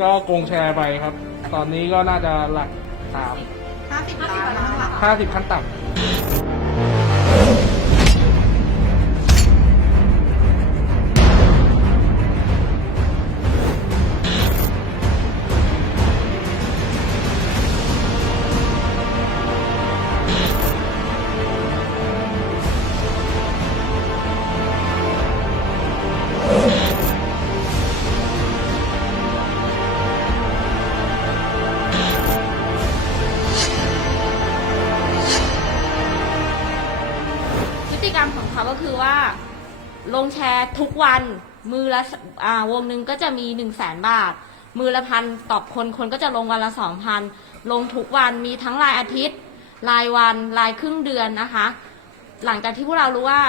ก็โกงแชร์ไปครับ ตอนนี้ก็น่าจะหลักสามห้าสิบล้านข้างหลัง ห้าสิบขั้นต่ำ ติกรรมของเขาก็คือว่า ลงแชร์ทุกวัน มือละอ่าวงหนึ่งก็จะมีหนึ่งแสนบาท มือละพันต่อคนคนก็จะลงวันละสองพันลงทุกวันมีทั้งรายอาทิตย์ รายวันรายครึ่งเดือนนะคะ หลังจากที่พวกเรารู้ว่า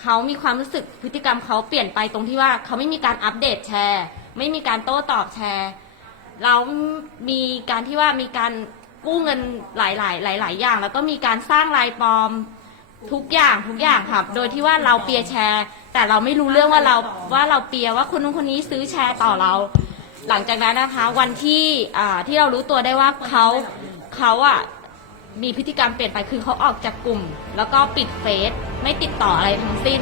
เขามีความรู้สึกพฤติกรรมเขาเปลี่ยนไปตรงที่ว่าเขาไม่มีการอัปเดตแชร์ ไม่มีการโต้ตอบแชร์ เรามีการที่ว่ามีการกู้เงินหลาย ๆ หลาย ๆ อย่าง แล้วก็มีการสร้างรายปลอม ทุกอย่างทุกอย่างค่ะ โดยที่ว่าเราเปียร์แชร์ แต่เราไม่รู้เรื่องว่าเราว่าเราเปียร์ว่าคนนู้นคนนี้ซื้อแชร์ต่อเรา หลังจากนั้นนะคะ วันที่อ่าที่เรารู้ตัวได้ว่าเขาเขาอะมีพฤติกรรมเปลี่ยนไปคือเขาออกจากกลุ่ม แล้วก็ปิดเฟซไม่ติดต่ออะไรทั้งสิ้น